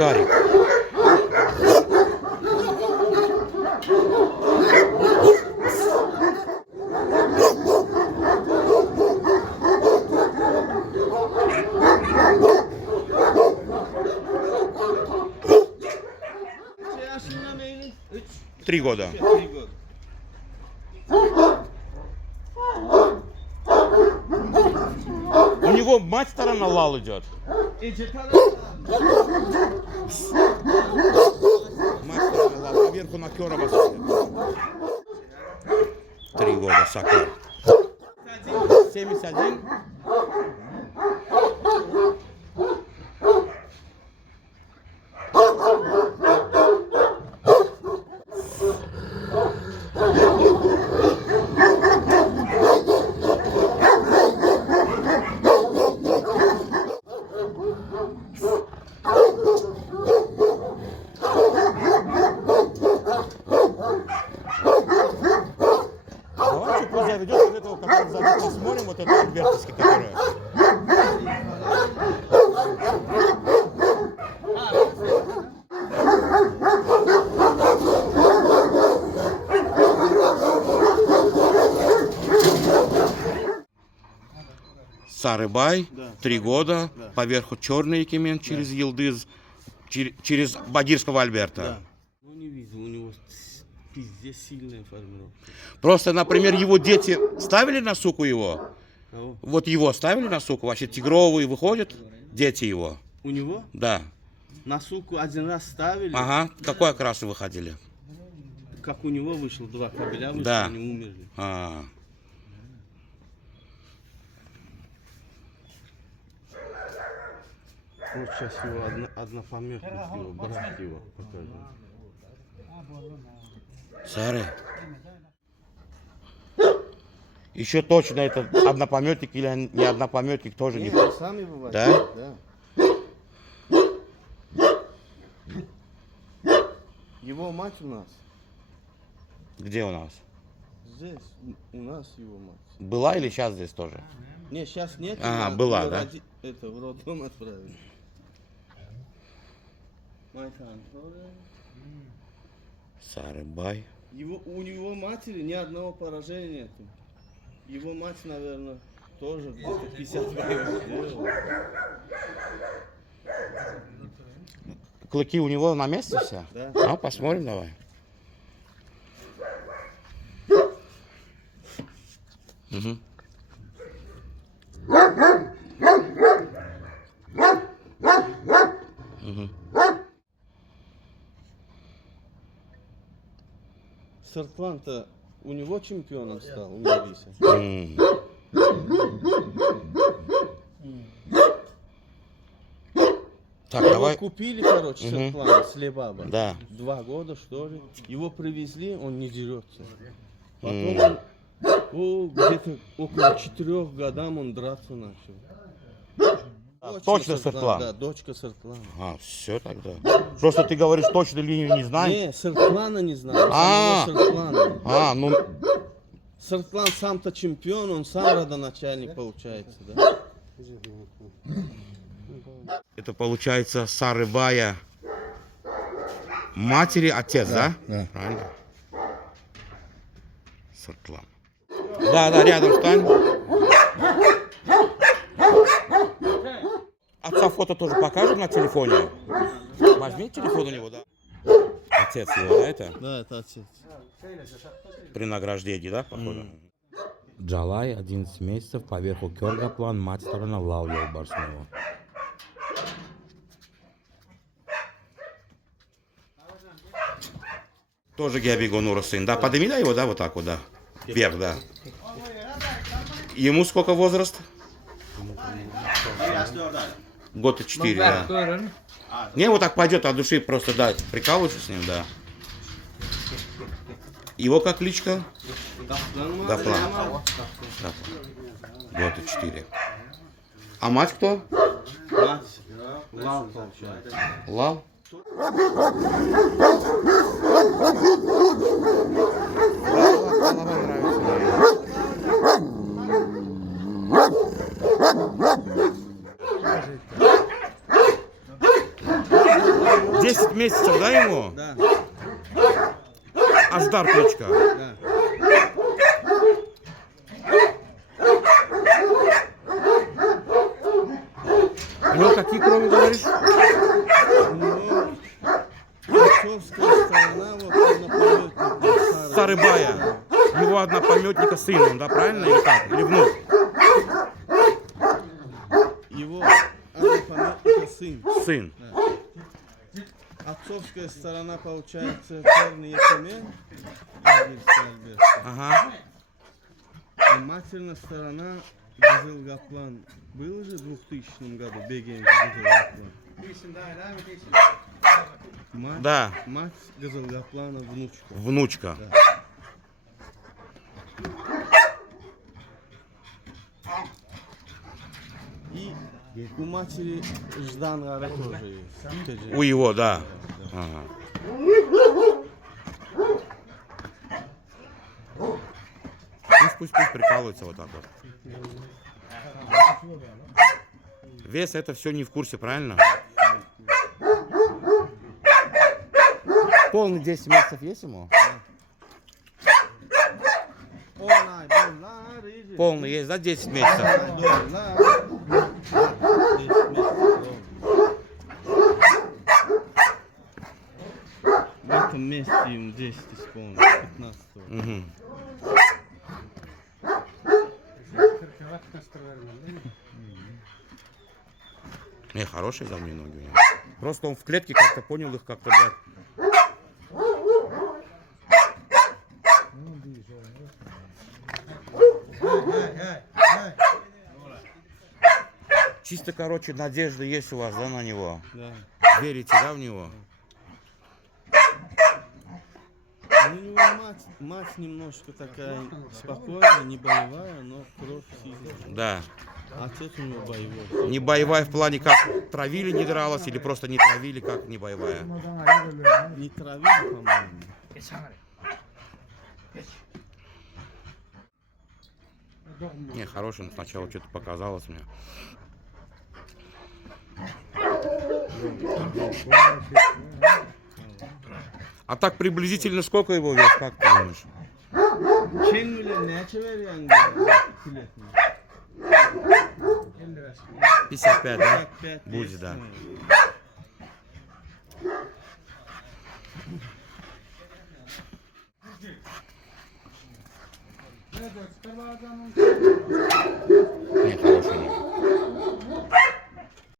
Сахарик. Три года. У него мать сторона лал идет. Мать сторона лал, поверху на Кёрова. 3 года, Сахар. 71. Давайте пусть заведет вот этого, который сзади, посмотрим, вот этот альбертовский, который... Сарыбай, да. 3 года, да. Поверху черный Екимен через, да. Йылдыз, через Багирского Альберта. Да. Ну, не вижу, у него пиздец сильная формировка. Просто, например, его дети ставили на суку его? Кого? Вот его ставили на суку, вообще тигровые выходят, дети его. У него? Да. На суку один раз ставили. Ага, какой окрас выходили? Как у него вышло, 2 кабеля вышло, да. Они умерли. Вот сейчас его однопомётник его, брат его покажу. Сары. Еще точно это однопомётник или не однопомётник тоже не понял. Сами бывают. Да? Да. Его мать у нас. Где у нас? Здесь у нас его мать. Была или сейчас здесь тоже? Не, сейчас нет. Ага, была, да? Это в роддом отправили. Сарыбай. У него матери ни одного поражения нету. Его мать, наверное, тоже где-то 50 боев сделала. Клыки у него на месте все? Да. Ну, посмотрим давай. Угу. Угу. Сыртлан-то у него чемпионом стал, у Мависа. Так, его давай. Купили, короче, Сыртлана с Лебаба. Да. 2 года, что ли. Его привезли, он не дерется. Потом где-то около 4 годам он драться начал. Точно Сыртлан? Да, дочка Сыртлана. Все тогда. Просто ты говоришь, точно линию не знаешь? Не, Сыртлана не знаю. Сыртлана. Ну... Сыртлан сам-то чемпион, он сам родоначальник получается, да? Это получается Сарыбая матери, отец, да? Да. Правильно? Сыртлан. Да, рядом стань. Отца фото тоже покажем на телефоне. Возьми телефон у него, да? Отец его, да, это? Да, это отец. При награждении, да, походу? Джалай, 11 месяцев, поверху Кёргаплан, мать сторона Лал Йолбарсынова. Тоже Гябигонура сын, да? Подними, да, его, да, вот так вот, да? Вверх, да. Ему сколько возраст? Года 4, да. Не, вот так пойдет от души, просто, да, прикалываешься с ним, да. Его как кличка? Гаплан. Года 4. А мать кто? Мать Лал получается. Лал? 10 месяцев, да, ему? Да, Аждар птичка. да. У него какие крови, говоришь? У него отцовская сторона, вот однопометника. Сарыбая. Его однопометника сын, он, да, правильно или как? Или внук? Его однопометника сын. Сын. Да. Отцовская сторона, получается, черный Якимен, Альберт. Ага. И матерная сторона Кызылгаплан. Был же в 2000 году Бегенги Кызылгаплан. Мать, Да. мать Кызылгаплана внучка. Внучка. Да. И у матери Ждан Гара тоже есть. У его, да. Ага. Пусть прикалывается вот так вот. Вес это все не в курсе, правильно? Полный 10 месяцев есть ему? Полный есть, да, 10 месяцев? В этом месте ему 10 исполнилось, 15. Угу. Не, хорошие задние ноги у него. Просто он в клетке как-то понял их как-то, да. Чисто, короче, надежда есть у вас, да, на него? Да. Верите, да, в него? У него мать немножко такая спокойная, не боевая, но кровь сильная. Да. Отец у него боевой. Не боевая в плане, как травили, не дралась, или просто не травили, как не боевая? Не травили, по-моему. Не, хороший, но сначала что-то показалось мне. А так приблизительно сколько его вес, как ты думаешь? Çin bile ne çeviriyorsun diyor. 55, да? 55 Будет, есть, да. ну. Не, хороший.